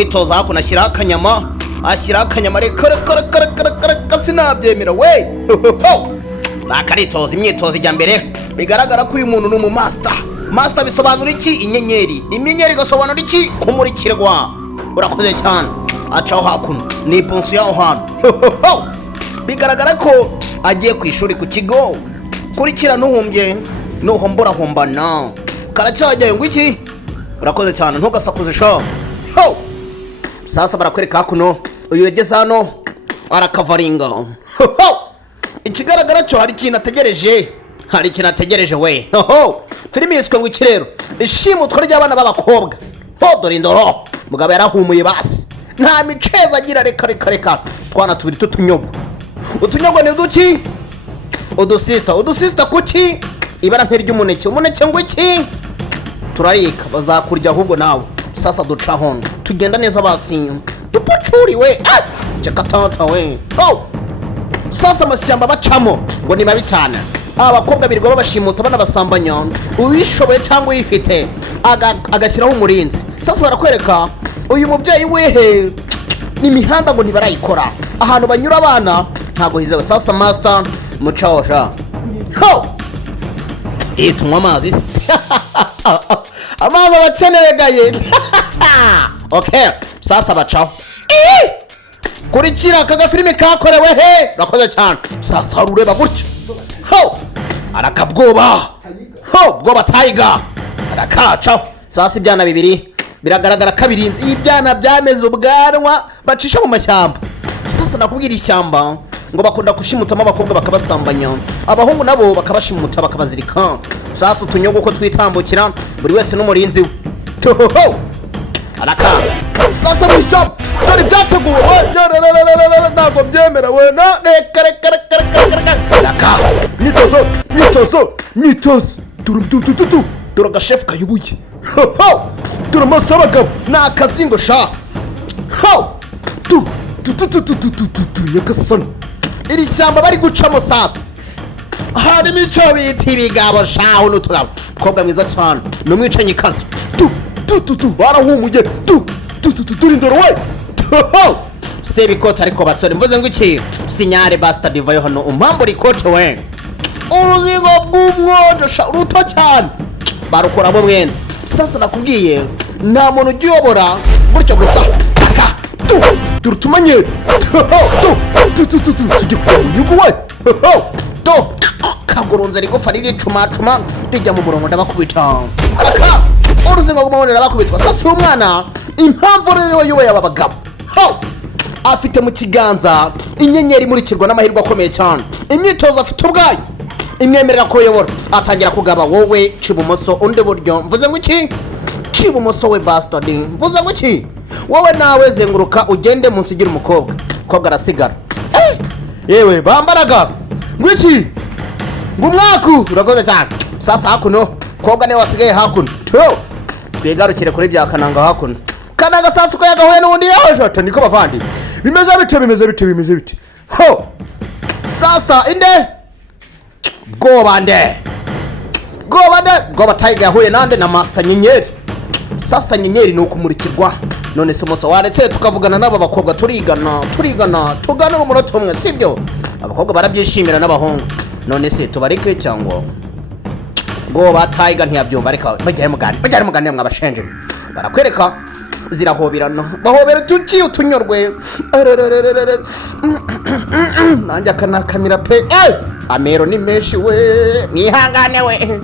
witoza hakuno ashyiraho akanyama reka sinabyemera we nakaritoza imyitozo ijya mbere bigaragara ko uyu muntu ni master bisobanura iki? Inyenyeri igasobanura iki? Kumurikirwa. Urakoze cyane. Acaho hakuno ni ipunsi yaho hantu bigaragara ko agiye ku ishuri ku kigo kurikira nuhomborahombana karacyajyayo ngo iki? Urakoze cyane ntugasakuze sha. Sasa barakwereka hakuno uyu yageze hano arakavaringa. Ikigaragara cyo hari ikintu ategereje we. Filimi yiswe ngo iki rero? Ishimutwa ry'abana b'abakobwa. Dore indoro mugabo yarahumuye basi nta miceza agira reka twana tubiri utunyogo ni uduki? Udusista kuki? Ibara nk'iry'umuneke ngo iki? Turarika bazakurya ahubwo nawe. Sasa duca hono tugenda neza basi dupacuriwe jakatanta we. Sasa amashyamba bacamo ngo ni mabi cyane. Abakobwa birirwa babashimuta banabasambanya, uwishoboye cyangwa uyifite agashyiraho umurinzi. Sasa barakwereka uyu mubyeyi wehe n'imihanda ngo ntibarayikora, ahantu banyura abana ntago hizewe. Sasa master mucawosha tunywa amazi amazi abakenewe gaye. Okay, sasa bacaho kurikira aka gafilime kakorewe he. Urakoze cyane. Sasa ureba gutya arakabwoba bwoba TAIGA arakaca. Sasa ibyana bibiri biragaragara kabirinzi ibyana byameze ubwanwa bacisha mu mashyamba. Sasa nakubwira ishyamba ngo bakunda kushimutamo abakobwa bakabasambanya, abahungu nabo bakabashimuta bakabazirika. Sasa utunyogo ko twitambukira buri wese n'umurinzi we. Araka sasa bisha dore byateguwe ntabwo byemera we na reka araka myitozo dore agashefu kayubuye dore amaso y'abagabo ni akazingo sha nyagasani. Iri shyamba bari gucamo sasa harimo icyo bita ibigabo shaho n'utugabo. Kobwa mwiza cyane n'umwicanyi kazi barahumuye turi indoro we. Sebe ikote ariko basore mvuze ngo iki? Sinyare bastard ivayo hano umpambura ikote we. Uruzingo bw'umwondo ruto cyane barukoramo mwenda. Sasa nakubwiye nta muntu ugiyobora gutyo gusa turutumanye tujye kujya mu gihugu we. Kagurunze rigufa riricumacuma rijya mu murongo ndabakubita uruzingo rw'umubonera ndabakubitwa. Sasa uyu mwana impamvu rero yoboye aba bagabo afite mu kiganza inyenyeri imurikirwa n'amahirwe akomeye cyane. Imyitozo afite ubwayo imwemerera kuyobora. Atangira kugaba wowe cibumoso undi buryo. Mvuze ngo iki? Cibumoso we bastard. Mvuze ngo iki? Wowe nawe zenguruka ugende munsi gira umukobwa arasigara. Yewe bambaraga ngo iki? Ngumwaku urakoze cyane. Sasa hakuno kobwa ne wasigaye hakuno twigarukire kuri bya kananga hakuno. Kananga sasa uko yagahuye n'undi yahoshota niko bavandi bimeze bite sasa inde bwoba TAIGA yahuye nande na master nyenyeri. Sasa nyenyeri ni ukumurikirwa. None se umuso waretse tukavugana n'aba bakobwa turigana tugana mu munota umwe sibyo? Abakobwa barabyishimira n'abahungu. None se tubareke cyangwa bwoba TAIGA ntiyabyumva ariko bajyaye mugane mwabashenje barakwereka zirahoberana bahobera tuki utunyorwe nanjye akanakamira pe amero ni menshi we mwihangane we.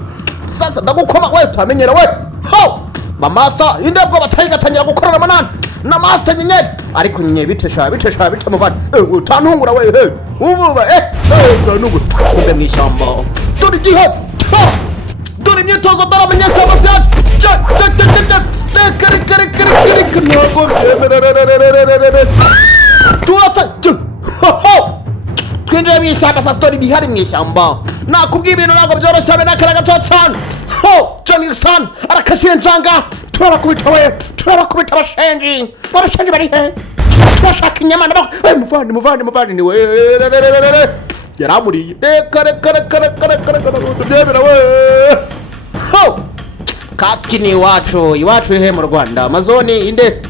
Sasa ndagukoma we utamenyera we bamasa indebwo TAIGA tangira gukorana manana na master nyenyeri ariko nyenyeri bite muvana utantungura we uvuba uranungura kumbe mwishyamba dore igihe dore imyitozo dore amenyesha amasaje ntabwo twinjiye mu ishyamba. Sasa dore ibihari mu ishyamba nakubwiye ibintu ntabwo byoroshye habe n'akara gato cyane. Johnson arakashyira njanga turabakubita abashenji bari he turashaka inyama muvandi ni we yaramuriye tubyemera we. Katki ni iwacu ihe mu Rwanda amazoni inde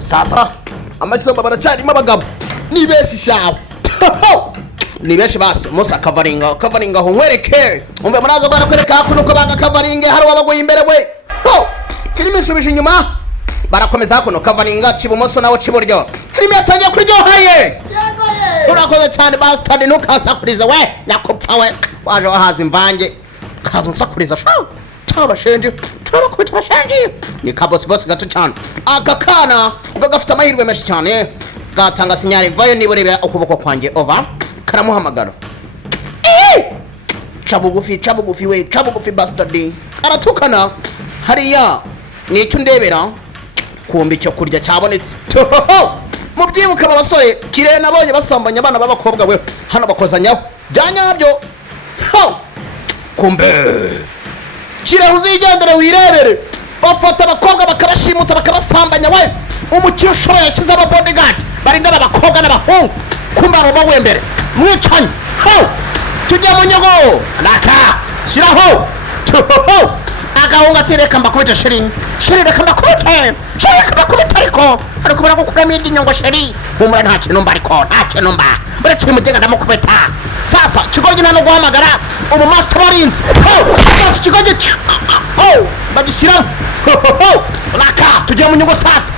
sasa amasamba baracyarimo abagabo ni benshi shaho ni benshi basi musa kavaringa ho nkwereke umbe muraza barakwereka hakuno ko banga kavaringe hari wabagoye imbere we filime ishubije inyuma barakomeza hakuno kavaringa cibumoso nawo ciburyo filime yatangiye kuryohaye urakoze cyane bastard ntukasakuriza we nakupfa we waje wahaza imvange kazo nsakuriza shaho tabashenje turabakubita bashenje ni kabosi gato cyane agakana ugagafite amahirwe menshi cyane gatanga sinyari vayo niburebe ukuboko kwanjye over karamuhamagara cabugufi we cabugufi bastard aratukana hariya nicyo ndebera kumba icyo kurya cyabonetse mubyibuka abasore kire nabonye basambanya abana b'abakobwa we hano bakozanyaho byanyabyo kumbe kire uzigendere wirebere bafata abakobwa bakabashimuta bakabasambanya we umukire ushoboye yashyize aba bodyguard barinda abakobwa n'abahungu kumbe aroba wembere mwicanye tujya mu nyogo naka shiraho agahunga ati reka mbakubita sheri reka mbakubita ariko baragukuramo iry'inyongo sheri humura nta kintu mba uretse uyu mugenga ndamukubita sasa kigoryi nta no guhamagara umumasta barinzi kigoryi bagishyiramo naka tujya mu nyungu sasa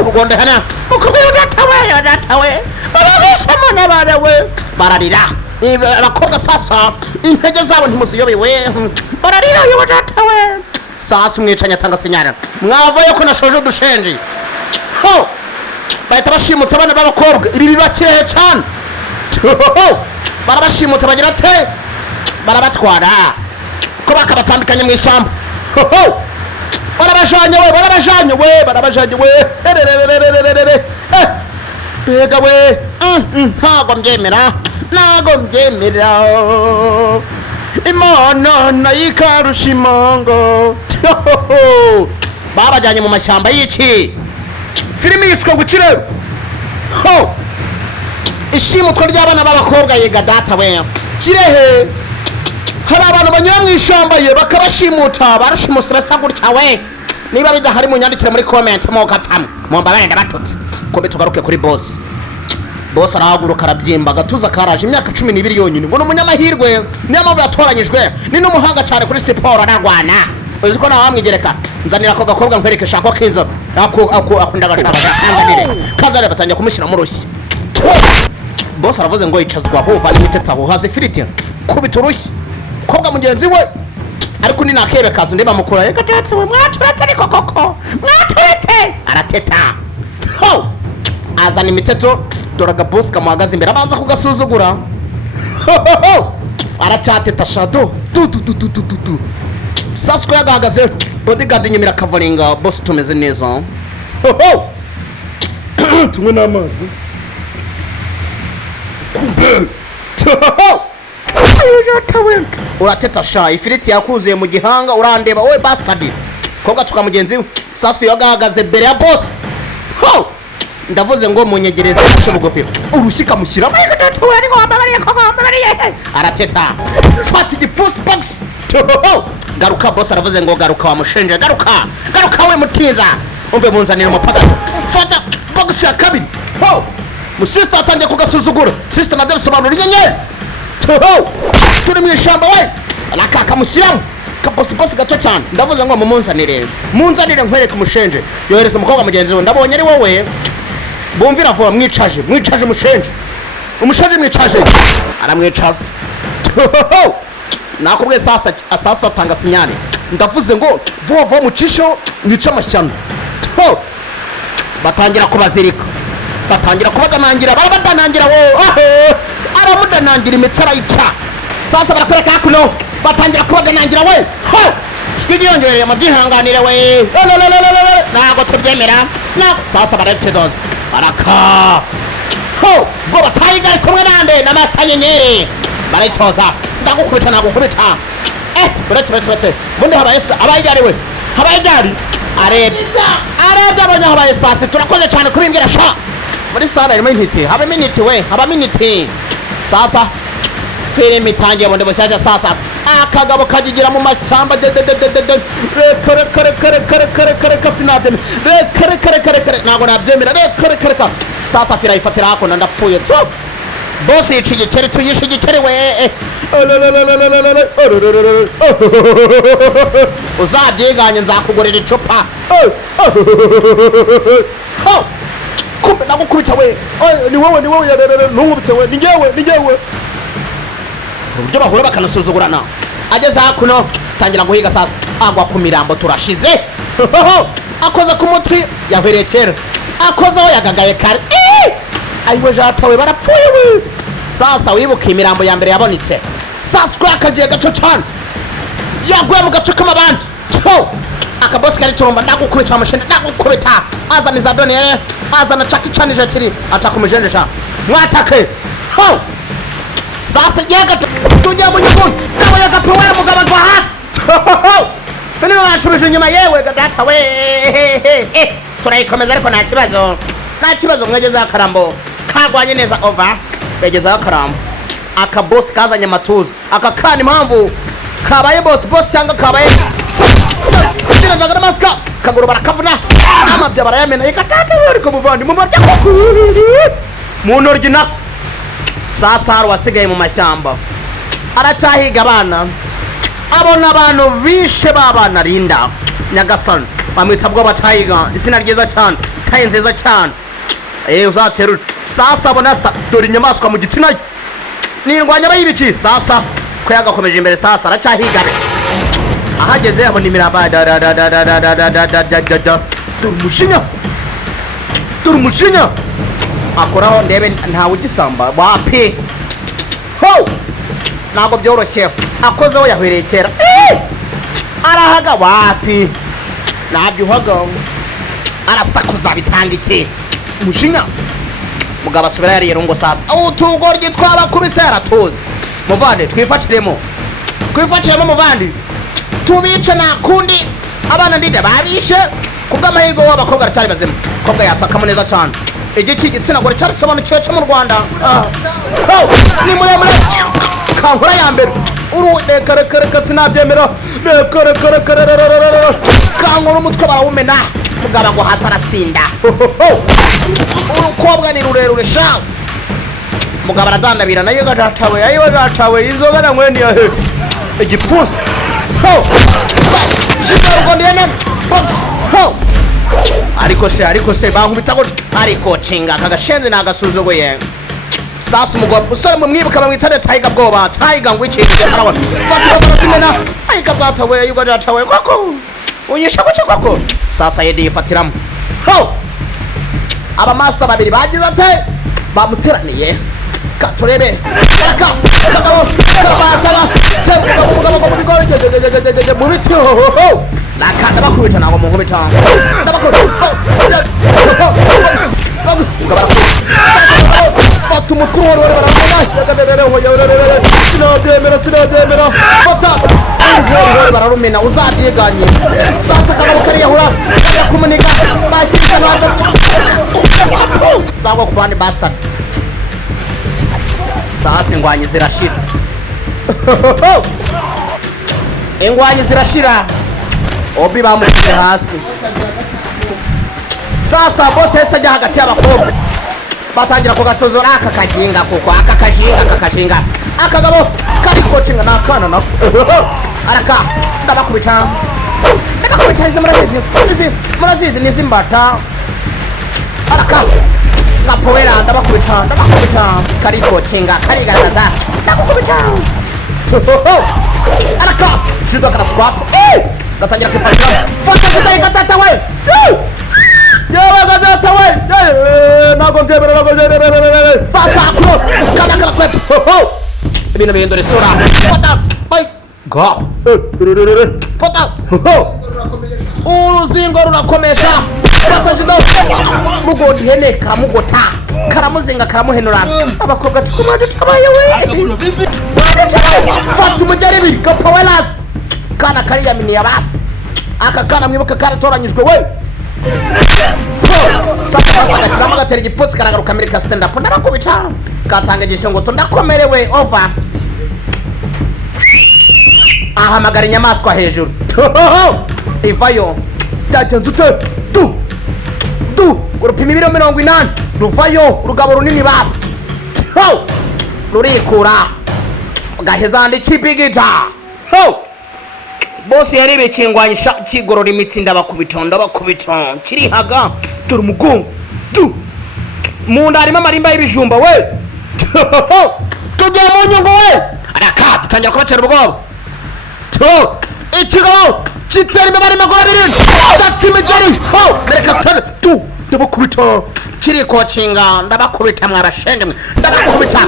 urugondo hana mukubwira datawe barabishamo n'abana we bararira abakobwa sasa intege zabo ntimuziyobewe bararira uyu datawe sasa umwicanye atanga sinyara mwavayo ko nashoje udushenji bahita bashimutse abana b'abakobwa ibi bibakirehe cyane barabashimutse bagira ate barabatwara ko bakabatambikanye mu ishyamba barabajanye we bega we ntago mbyemera imana nayikarusha imongo babajyanye mu mashyamba y'iki filime yiswe ngo kirero ishimutwa ry'abana b'abakobwa yega data we kirehe hari abantu banyura mu ishyamba ye bakabashimuta barashimusa basa gutya we niba bidahari munyandikire muri comment mukapamwe mumbabarire ndabatutse kombe tugaruke kuri boss arahaguruka arabyimba gatuza karaje imyaka 12 yonyine ngo n'umunyamahirwe niyo mpamvu yatoranyijwe ni n'umuhanga cyane kuri siporo aragwana uzi ko nawe wamwigereka nzanira ko gakobwa nkwereke shako kinzo akunda kanzanire batangiye kumushyira mu rushyi boss aravuze ngo yicazwa hova n'imitetse aho hasi filiti kubita urushyi kobwa mugenzi we ariko ni nakebe kazo ndeba mukura reka data we mwaturetse ariko koko mwaturetse arateta azana imiteto doraga boss kamuhagaze imbere abanza kugasuzugura aracyateta shado tu sasa ko yagahagaze bodyguard nyimira kavaringa boss tumeze neza tumwe n'amazi kumbe urateta sha ifiriti yakuzuye mu gihanga urandeba wowe bastard koga tuka mugenzi we sasa yagahagaze imbere ya boss ndavuze ngo munyegereze cyo bugufi urushyika mushyira arateta fata igipfusi box garuka boss aravuze ngo garuka wamushenje garuka we mutinza umve munzanira umupaka fata box ya kabiri musista atangiye kugasuzugura sister nabyo bisobanura inyenyeri turi mu ishyamba we arakaka mushyiramo kabosi gato cyane ndavuze ngo mumunzanire nkwereke umushenje yohereza umukobwa mugenzi we ndabonye ari wowe bumvira vuba mwicaje umushenje mwicaje aramwicaza nakubwiye sasa atanga sinyane ndavuze ngo vuba mucisho mwica amashyano batangira kubazirika batangira kubadanangira barabadanangira aramudanangira imitsi arayica sasa barakwereka hakuno batangira kubadanangira we ijwi ryiyongereye mubyihanganire we ntabwo tubyemera sasa baratedoza baraka ubwo TAIGA ari kumwe nande na Master Nyenyeri barayitoza ndagukubita nagukubita uretse bundi habaye abayigari arebye abanyahabaye sasa turakoze cyane kubimbwira sha muri sala irimo intiti haba miniti sasa filime itangiye bundi bushyashya sasa akagabo kagigira mu mashyamba reka sinabyemera reka ntabwo nabyemera reka sasa fira ifatira hakuno ndapfuye tu bosi yica igikeri tuyishe igikeri we uzabyiganye nzakugurira icupa kumbe nagukubita we ni wowe ntunkubite we ni njyewe uburyo bahura bakanasuzugurana ageze hakuno tangira guhiga sasa agwa ku mirambo turashize akoze ku mutsi yahwereye kera akozeho yagagaye kare ayiwe jatawe barapfuye we sasa wibuka imirambo ya mbere yabonetse sasa ko yakagiye gato cyane yaguye mu gace k'amabandi akabosi kari turumba ndagukubita amashende ndagukubita azana izadone azana chakicanije tiri atakumujendesha mwatake sasa yagato tujya mu nyugu nawe yagapewe mugaba kwa hasi Fenero bashubije nyuma yewe gadata we turayikomeza ariko nta kibazo mwegeza akarambo kagwanye neza over yageza akarambo akabosi kazanye amatuza akakana impamvu kabaye boss cyangwa kabaye kira ndagara maska kaguru barakavuna amabya barayamena ikatata ariko muvandi mu marya mu norgi nako sasa hari wasigaye mu mashyamba aracyahiga abana abona abantu bishe babana rinda nyagasani bamwita BWOBA TAIGA izina ryiza cyane tayi nziza cyane uzaterura sasa abona dore inyamaswa mu giti nayo nirwanya bayibiki sasa ko yagakomeje imbere sasa aracyahiga ahageze abona imiraba turumushinya akoraho ndebe ntawe ugisamba wapi ntabwo byoroshye akozeho yahwereye kera arahaga wapi nabyuhaga arasakuza bitanga iki umushinya mugabo asubira yariye rungo sasa utugoryi twabakubise yaratuze muvande twifatiremo muvande tubice nakundi abana ndinde babishe kubw'amahirwe w'abakobwa aracyari bazima kobwa yatakamo neza cyane igiki gitsina gore cyarisobanukiwe cyo mu Rwanda ni muremure kankura ya mbere reka sinabyemera kankura umutwe barawumena mugaba ngo hasi arasinda urukobwa ni rurerure shawe mugabo aradandabira nayo gatawe inzoga na mwene ya he igipfusi ariko se bankubita ko ariko cinga kagashenze nagasuzuguye sasa umugabo usore mumwibuka bamwitane TAIGA BWOBA TAIGA ngo iki arabona fatira barazimena ariko azatawe yugo jatawe koko unyisha guca koko sasa yedi yifatiramo aba master babiri bagize ate bamuteraniye katurebe kagabo kabasaba mugabo mu biti nakanda bakubita nago mu nkubita fata umukuru wari sinabyemera fata bararumena uzabyiganye sasa kagabo kariyahura yakumuniga bashyitse naza zagwa ku bandi bastard sasa ingwanyi zirashira obi bamushyize hasi sasa bose yese ajya hagati y'abakobwa batangira kugasozora akakaginga kuko akakajinga akagabo kari kocinga nakana nako araka ndabakubita murazizi nizimbata araka ngapowera ndabakubita kari kocinga kari garagaza ndakubita araka judo kana squat gatangira kwifatira fata gatata we yewe gatata we nago njebera sasa akro kana kwet ibintu bihindura isura fata bye go fata uruzingo rurakomesha fata judo mugodi hene kamugota karamuzinga karamuhenura abakobwa tukumaje tabaye we fata umujaribi kapowelas kana kariya mini yabasi aka kana mwibuka karatoranyijwe we sasa agashyiramo agatera igipotsi karagaruka muri ka stand up ndabakubita katanga igisho ngo ndakomerewe over ahamagara inyamaswa hejuru ivayo byagenze ute urupima ibiro 80 ruvayo urugabo runini basi rurikura gaheza ndikibigita boss yari bikingwanyisha kigorora imitsi ndabakubita kirihaga turi umugongo munda harimo amarimba y'ibijumba we tujya mu nyungu we araka dutangira kubatera ubwoba ikigabo kitera imbere magoro abiri cyakimigeri reka ndabakubita kiri kocinga ndabakubita mwabashende mwe ndabakubita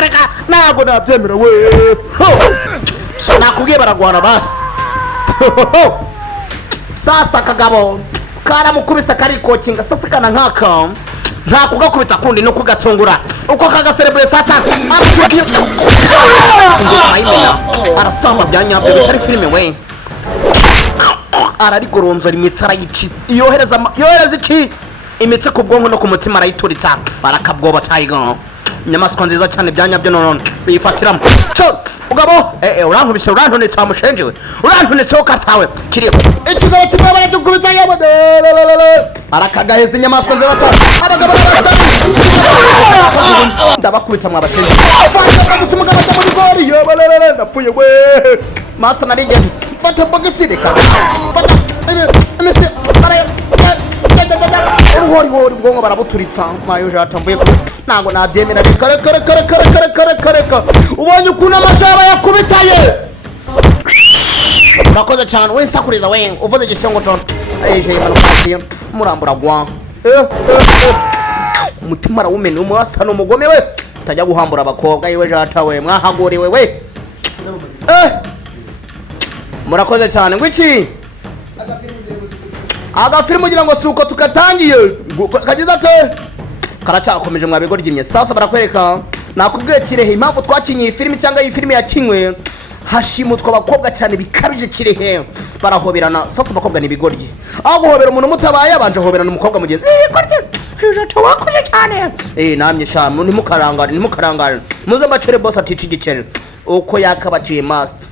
reka ntabwo nabyemera we nakubwiye baragwana basi sasa kagabo karamukubisa kari kocinga sasa kana nkaka nta kugakubita kundi no kugatungura uko kagaserebure sasa arasamba byanyabyo bitari filime we ararikoronza imitsi arayici yohereza iki imitsi ku bwonko no ku mutima arayituritsa barakabwoba TAIGA inyamaswa nziza cyane byanyabyo none biyifatiramo ugabo urankubise urantonetse amushenjewe urantonetse ukatawe kiriho ikigabo kimwe barakubita yabo arakagaheza inyamaswa nziza cyane abagabo ndabakubita mwabashenje fata umugabo muri gori yo ndapfuye we master narigende fata bogisireka fata uruhori ubwonko barabuturitsa mayo jatamvuye ko ntago nabyemera kareka ubonye ukuntu amashaba yakubitaye urakoze cyane we nsakuriza we uvuze igisongo cyo eje imanukiye murambura gwa umutima arawumena umwasta n'umugome we utajya guhambura abakobwa yewe jatawe mwahaguriwe we murakoze cyane ngwiki agafilmu ugira ngo suko tukatangiye kagize ate karacyakomeje mwabigorye sasa barakwereka nakubwiye Kirehe impamvu twakinye iyi filimi cyangwa iyi filimi yakinywe hashimutwa abakobwa cyane bikabije Kirehe barahoberana sasa abakobwa nibigorye aho guhobera umuntu mutabaye abanje hoberana umukobwa mugenzi bigorye tawakoze cyane namye shamu ntimukarangare muze mbacere boss atici gicere uko yakabaciye master